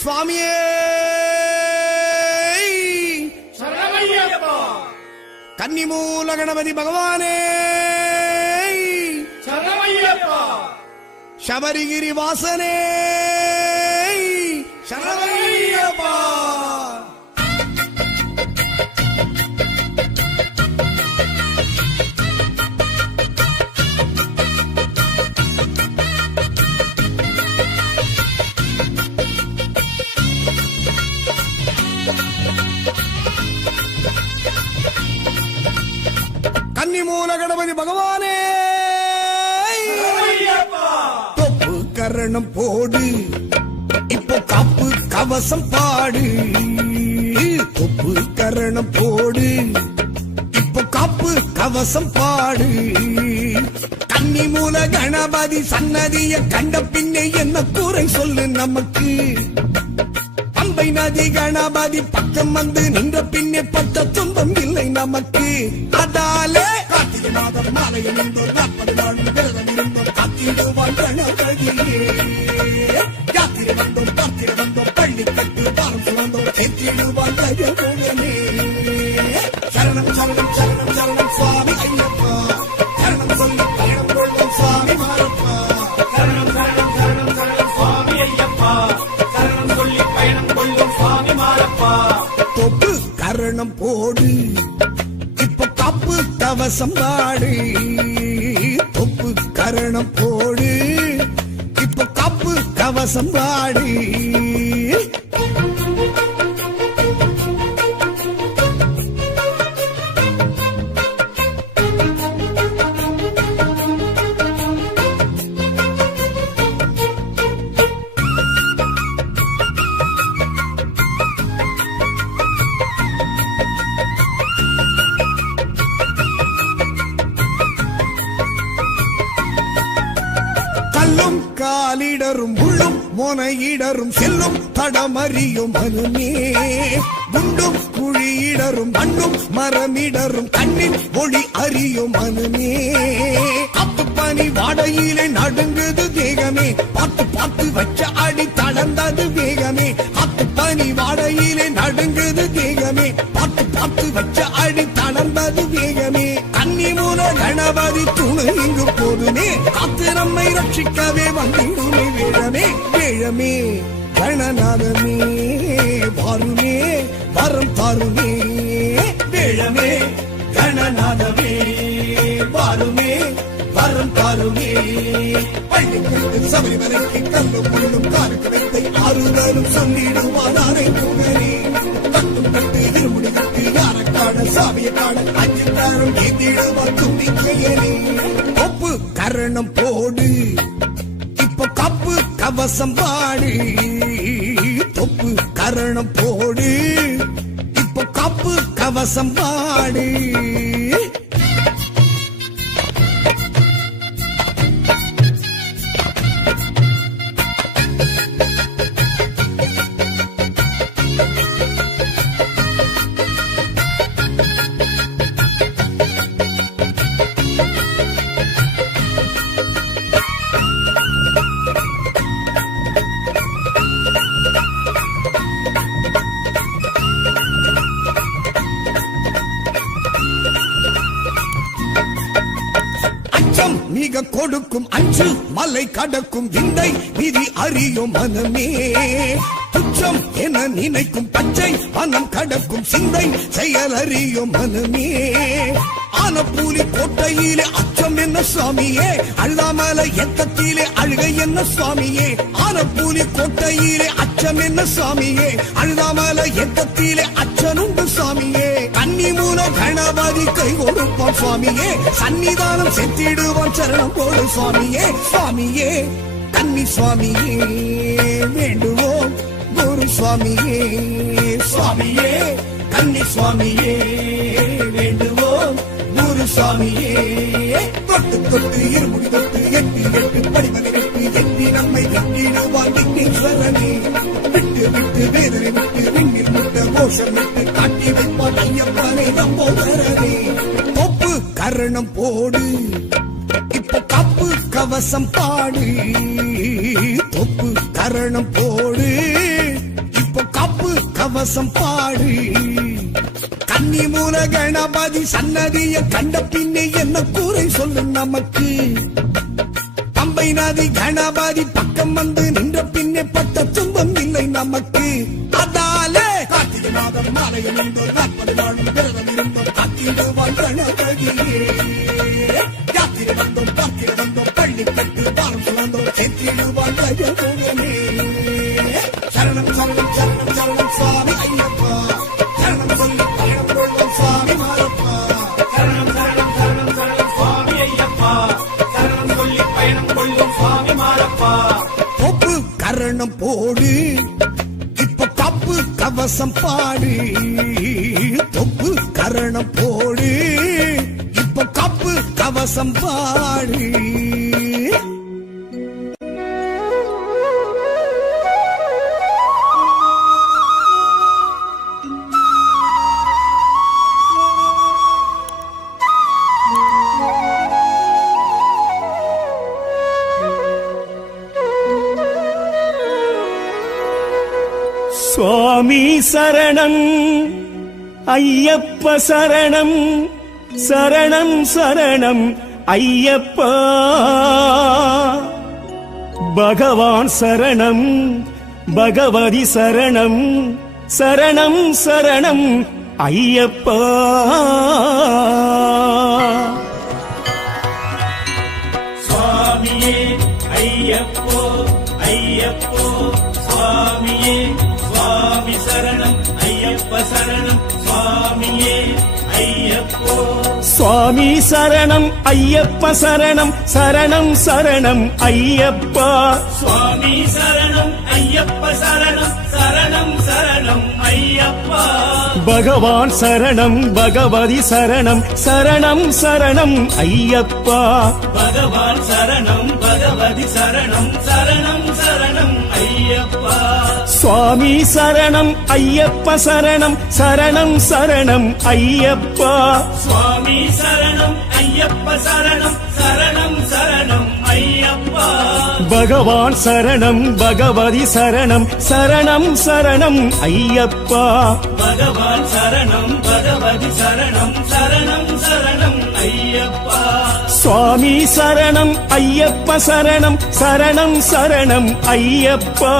சுவாமியே சரணமையப்பா. கன்னிமூல கணபதி பகவானே சரணமையப்பா. சபரிகிரி வாசனே சரணமையப்பா. கன்னிமூல கணபதி பகவானே தொப்பு கரணம் போடு, இப்போ காப்பு கவசம் பாடு. தொப்பு கரணம் போடு, இப்போ காப்பு கவசம் பாடு. கன்னிமூல கணபதி சன்னதிய கண்ட பின்னே என்ன கூரை சொல்லு நமக்கு. பம்பை நதி கணபதி பக்கம் வந்து நின்ற பின்னே பட்ட துன்பம் இல்லை நமக்கு. அதாலே கார்த்திகை மாதம் மாலையில் 40 நாள் விரதம் இருந்தோம் காத்திடுவான் கணபதியே. யாத்திரை வந்தோம் காத்திரை வந்தோம் பள்ளி கட்டு பாரம் சுமந்தோம் சேர்த்திடுவான் கஜமுகனே. சரணம் சரணம் சரணம் சரணம் சுவாமி ஐயப்பா. சரணம் சொல்லி பயணம் கொள்வோம் சுவாமி மாரப்பா. சரணம் சரணம் சரணம் சரணம் சுவாமி ஐயப்பா. சரணம் சொல்லி பயணம் கொள்ளும் சுவாமி மாரப்பா. தொப்பு கரணம் போடு, இப்ப காப்பு கவசம் பாடு. தொப்பு கரணம் போடு, இப்ப காப்பு கவசம் பாடு. கல்லும் காலிடரும் உள்ளும் மோனையிடரும் செல்லும் தடமறியும் மனுமே. குண்டும் குழியிடரும் மண்ணும் மரமிடரும் கண்ணின் ஒளி அறியும் மனுமே. காத்து பனி வாடையிலே நடுங்குது தேகமே, பார்த்து பார்த்து வச்ச அடி தளர்ந்தது வேகமே. காத்து பனி வாடையிலே நடுங்குது தேகமே, பார்த்து பார்த்து வச்ச அடி தளர்ந்தது வேகமே. கன்னிமூல கணபதி துணை இங்கு போதுமே, காத்து நம்மை ரட்சிக்கவே வந்திடுமே வேழமே. வேழமே கணநாதமே வாருமே வரம் தாருமே. வேழமே கணநாதமே வாருமே வரம் தாருமே. பள்ளிக்கு சபரிமலைக்கு கல்லும் முள்ளும் காலுக்கு வெத்தை ஆறுதலும் சொல்லிடுவாரே புகழே. கட்டும் கட்டு இருமுடி கட்டு யார காண சாமியை காண அஞ்சுக்காரும் ஏந்திடுவார் தும்பிக்கையனே. ஒப்பு கரணம் போடு, இப்போ காப்பு கவசம் பாடு. தொப்பு கரணம் போடு, இப்போ காப்பு கவசம் பாடு. மிக கொடுக்கும் அஞ்சு மலை கடக்கும் விந்தை விதி அறியும் மனமே. துச்சம் என நினைக்கும் பச்சை மனம் கடக்கும் சிந்தை செயல் அறியும் மனமே. ஆனப்பூலி கோட்டையிலே அச்சம் என்ன சுவாமியே, அழுதாமலை எத்தத்திலே அழுகை என்ன சுவாமியே. ஆனப்பூலி கோட்டையிலே அச்சம் என்ன சுவாமியே, அழுதாமலை எத்தத்திலே அச்சனுண்டு சுவாமியே. கன்னிமூல கணபதி கை கொடுப்பான் சுவாமியே, சன்னிதானம் செத்திடுவான் சரணம் போடு சுவாமியே. சுவாமியே கன்னி சுவாமியே வேண்டுவோம் குரு சுவாமியே. சுவாமியே கன்னி சுவாமியே வேண்டுவோம் குரு சுவாமியே. தொட்டு தொட்டு இருமுடி தொட்டு எட்டி எட்டு படிமனை வெட்டி எட்டி நம்மை வெட்டிடுவான் விக்னேஸ்வரனே. விட்டு விட்டு வேதனை விட்டு விண்ணில் முட்ட கோஷம் விட்டு காட்டி வைப்பான் ஐயப்பனே நம்போதரனே. தொப்பு கரணம் போடு, இப்போ காப்பு கவசம் பாடு. தொப்பு கரணம் போடு, கவசம் பாடு. கன்னி மூல கணபதி சன்னதிய கண்ட பின்னே என்ன கூரை சொல்லு நமக்கு. பம்பை நதி கணபதி பக்கம் வந்து நின்ற பின்னே பட்ட துன்பம் இல்லை நமக்கு. அதாலே கார்த்திகை மாதம் மாலையில் 40 நாளும் விரதம் இருந்தோம் காத்திடுவான் கணபதியே. யாத்திரை வந்தோம் பார்த்திட வந்தோம் பள்ளி கட்டு வாரம் சுழந்தோம் சேர்த்திடுவான் கஜமுகனே. சரணம் சரணம் சரணம் சரணம் சுவாமி ஐயப்பா. சரணம் சொல்லி பயணம் கொள்வோம் சுவாமி மாரப்பா. சரணம் சரணம் சரணம் சரணம் சுவாமி ஐயப்பா. சரணம் சொல்லி பயணம் கொள்ளும் சுவாமி மாரப்பா. தொப்பு கரணம் போடு இப்ப கப்பு கவசம் பாடு. தொப்பு கரணம் போடு இப்ப கப்பு கவசம் பாடு. சுவாமி சரணம் ஐயப்ப சரணம் சரணம் சரணம் ஐயப்பா. பகவான் சரணம் பகவதி சரணம் சரணம் சரணம் ஐயப்பா. சுவாமியே ஐயப்போ ஐயப்போ சுவாமியே சுவாமி சரணம் ஐயப்ப சரணம் சுவாமியே ஐயப்போ. சுவாமி சரணம் ஐயப்ப சரணம் சரணம் சரணம் ஐயப்பா. சுவாமி சரணம் ஐயப்ப சரணம் சரணம் சரணம் ஐயப்பா. பகவான் சரணம் பகவதி சரணம் சரணம் சரணம் ஐயப்பா. பகவான் சரணம் பகவதி சரணம் சரணம் சரணம் ஐயப்பா. சுவாமி சரணம் ஐயப்ப சரணம் சரணம் சரணம் ஐயப்பா. சுவாமி சரணம் ஐயப்ப சரணம் சரணம் சரணம் ஐயப்பா. பகவான் சரணம் பகவதி சரணம் சரணம் சரணம் ஐயப்பா. பகவான் சரணம் பகவதி சரணம் சரணம் சரணம் ஐயப்பா. சுவாமி சரணம் ஐயப்ப சரணம் சரணம் சரணம் ஐயப்பா.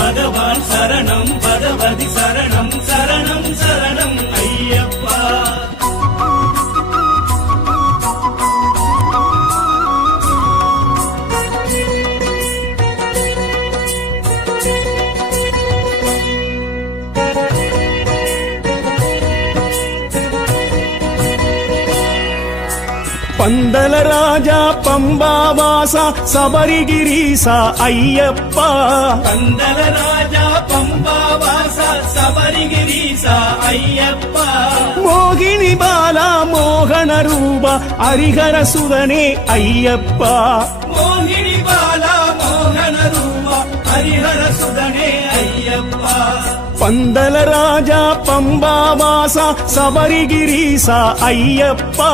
பகவான் சரணம் பகவதி சரணம் சரணம் சரணம் ஐயப்பா. பந்தல ராஜா பம்பாவாசா சபரிகிரீசா ஐயப்பா. பந்தல ராஜா பம்பாவாசா சபரிகிரீசா ஐயப்பா. மோகினி பாலா மோகன ரூபா ஹரிஹர சுதனே ஐயப்பா. மோகினி பாலா மோகன ரூபா ஹரிஹர சுதனே ஐயப்பா. பந்தல ராஜா பம்பாவாசா சபரிகிரீசா ஐயப்பா.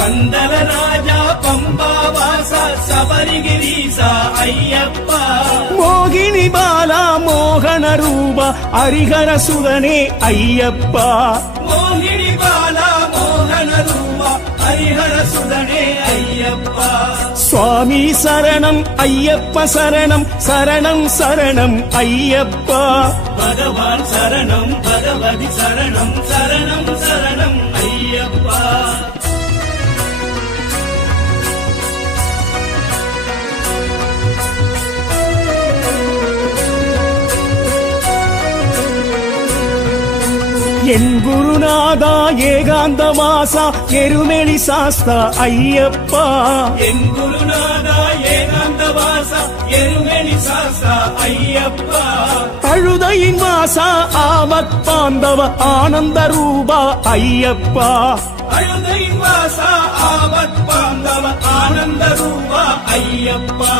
பந்தல ராஜா பம்பாவாசா சபரிகிரீசா ஐயப்பா. மோகினி பாலா மோகன ரூபா ஹரிஹர சுதனே ஐயப்பா. மோகினி பாலா மோகன ரூபா ஹரிஹர சுதனே ஐயப்பா. சுவாமி சரணம் ஐயப்ப சரணம் சரணம் சரணம் ஐயப்பா. பகவான் சரணம் பகவதி சரணம் சரணம் சரணம் ஐயப்பா. என் குருநாதா ஏகாந்த வாசா எருமெளி சாஸ்தா ஐயப்பா. என் குருநாதா ஏகாந்த வாசா எருமெளி சாஸ்தா ஐயப்பா. அழுதையின் வாசா ஆபத் பாந்தவ ஆனந்த ரூபா ஐயப்பா. அழுதையின் வாசா ஆபத் பாந்தவ ஆனந்த ரூபா ஐயப்பா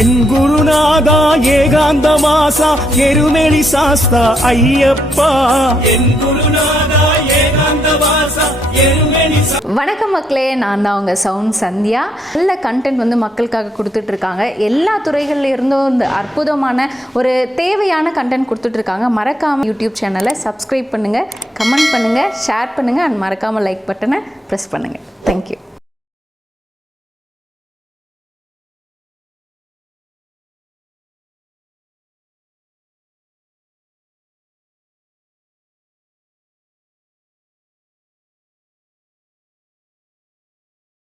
என் குருநாதா ஏகாந்தவாசா எருமெளி சாஸ்தா ஐயப்பா என் குருநாதா ஏகாந்த வாசா எருமெளி வணக்கம் மக்களே, நான் தான் உங்கள் சவுண்ட் சந்தியா. நல்ல கண்டென்ட் வந்து மக்களுக்காக கொடுத்துட்டு இருக்காங்க. எல்லா துறைகள்ல இருந்தும் இந்த அற்புதமான ஒரு தேவையான கண்டென்ட் கொடுத்துட்டு இருக்காங்க. மறக்காம யூடியூப் சேனலை சப்ஸ்கிரைப் பண்ணுங்க, கமெண்ட் பண்ணுங்க, ஷேர் பண்ணுங்க அண்ட் மறக்காம லைக் பட்டனை ப்ரெஸ் பண்ணுங்க. தேங்க்யூ.